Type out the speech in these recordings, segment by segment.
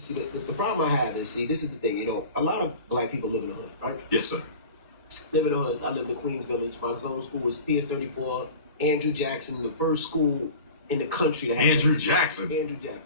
See, the problem I have is, see, this is the thing, a lot of black people live in the hood, right? Yes, sir. Live in the hood. I live in Queens Village. My zone school was PS34, Andrew Jackson, the first school in the country to have Andrew Jackson. Andrew Jackson.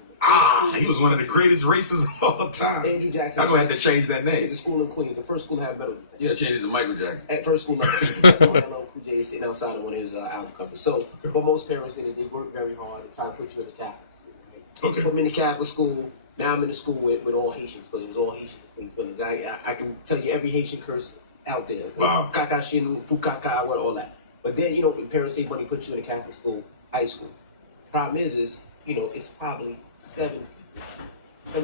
He was one of the greatest racers of all time. Andrew Jackson. I'm going to have to change that name. It's a school in Queens, the first school to have metal detectors. You gotta change it to Michael Jackson. At first school, that's when LL Cool J is sitting outside of one of his album covers. So, but most parents, they work very hard to try to put you in the Catholic school, right? Okay. Put me in the Catholic school. Now I'm in the school with all Haitians, because it was all Haitian in Queens Village. I can tell you every Haitian curse out there. Wow. Kakashin, Fukaka, what, all that. But then, when parents save money, put you in a Catholic school, high school. Problem is, it's probably seven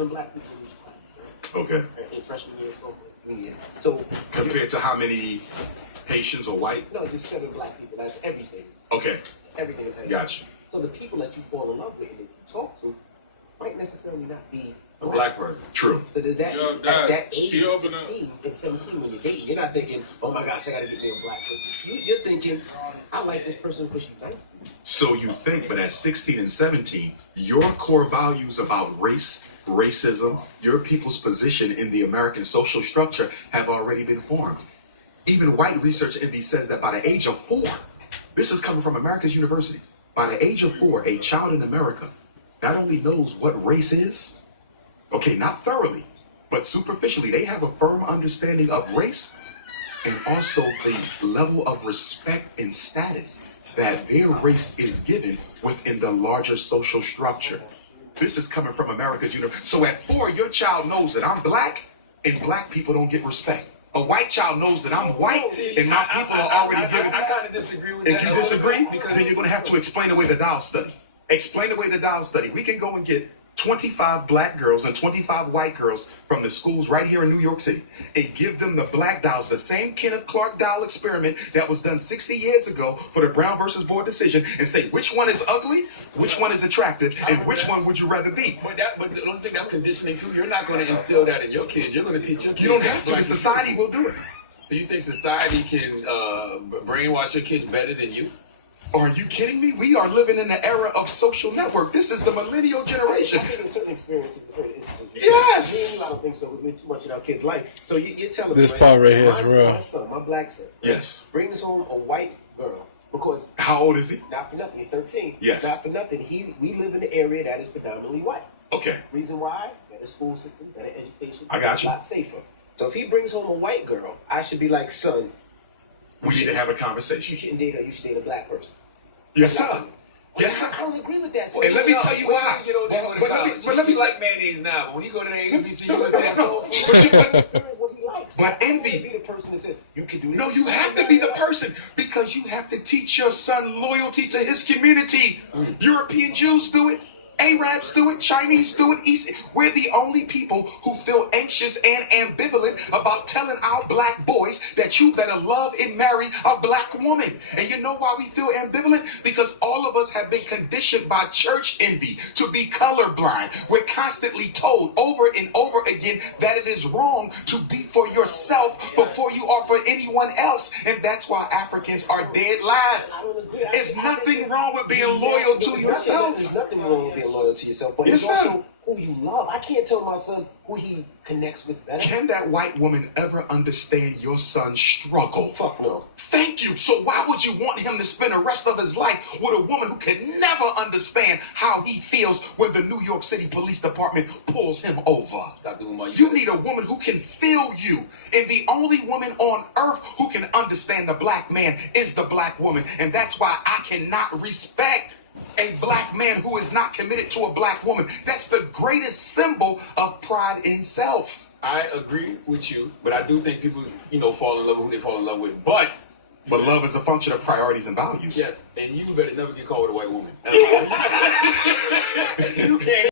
black people in each class. Right? Okay. In freshman year, sophomore year. So compared to how many Haitians or white? No, just 7 black people. That's everything. Okay. Everything is Haitian. Gotcha. So the people that you fall in love with and that you talk to might necessarily not be A black person. True. So does that Yo, at Dad, that age he of open 16 and 17 when you're dating, you're not thinking, oh my gosh, I gotta get me a black person. You're thinking, I like this person because she's nice. So you think, but at 16 and 17, your core values about race, racism, your people's position in the American social structure have already been formed. Even white research envy says that by the age of 4, this is coming from America's universities, by the age of 4, a child in America not only knows what race is, okay, not thoroughly, but superficially, they have a firm understanding of race and also the level of respect and status that their race is given within the larger social structure. This is coming from America's university. So at 4, your child knows that I'm black and black people don't get respect. A white child knows that I'm white and my people are already given. I kind of disagree with that. If you disagree, then you're going to have to explain away the Dow study. Explain away the Dow study. We can go and get 25 black girls and 25 white girls from the schools right here in New York City and give them the black dowels, the same Kenneth Clark dowel experiment that was done 60 years ago for the Brown versus Board decision, and say which one is ugly, which one is attractive, and which one would you rather be? But don't think that's conditioning too. You're not going to instill that in your kids. You're going to teach your kids. You don't have to. The society will do it. So you think society can brainwash your kids better than you? Are you kidding me? We are living in the era of social network. This is the millennial generation. I think in certain experiences, in certain instances. Yes! I don't think so. We're too much in our kids' life. So you're telling this me, part right here is real. My son, my black son, Yes. brings home a white girl because How old is he? not for nothing, he's 13. Yes. Not for nothing, we live in an area that is predominantly white. Okay. Reason why? Better school system, better education. I got you. A lot safer. So if he brings home a white girl, I should be like, son, We need to have a conversation. you shouldn't date her. You should date a black person. Yes, sir. Yes, sir. I don't agree with that. So And let me tell you why. But let me like mayonnaise now, but when you go to the HBCU and say soul food, experience what he likes. But I don't envy- wanna be the person that said you can do this. No, you have to be the person because you have to teach your son loyalty to his community. European Jews do it. Arabs do it, Chinese do it, we're the only people who feel anxious and ambivalent about telling our black boys that you better love and marry a black woman. And you know why we feel ambivalent? Because all of us have been conditioned by church envy to be colorblind. We're constantly told over and over again that it is wrong to be for yourself before you are for anyone else. And that's why Africans are dead last. I don't agree. There's nothing wrong with being loyal to yourself. There's nothing wrong with being loyal to yourself, but Yes, it's sir. also who you love. I can't tell my son who he connects with better. Can that white woman ever understand your son's struggle? Fuck no. Thank you. So why would you want him to spend the rest of his life with a woman who can never understand how he feels when the New York City Police Department pulls him over? Dr. Umar, You need a woman who can feel you. And the only woman on earth who can understand the black man is the black woman. And that's why I cannot respect a black man who is not committed to a black woman. That's the greatest symbol of pride in self. I agree with you, but I do think people, fall in love with who they fall in love with. But love is a function of priorities and values. yes, and you better never get caught with a white woman. You can't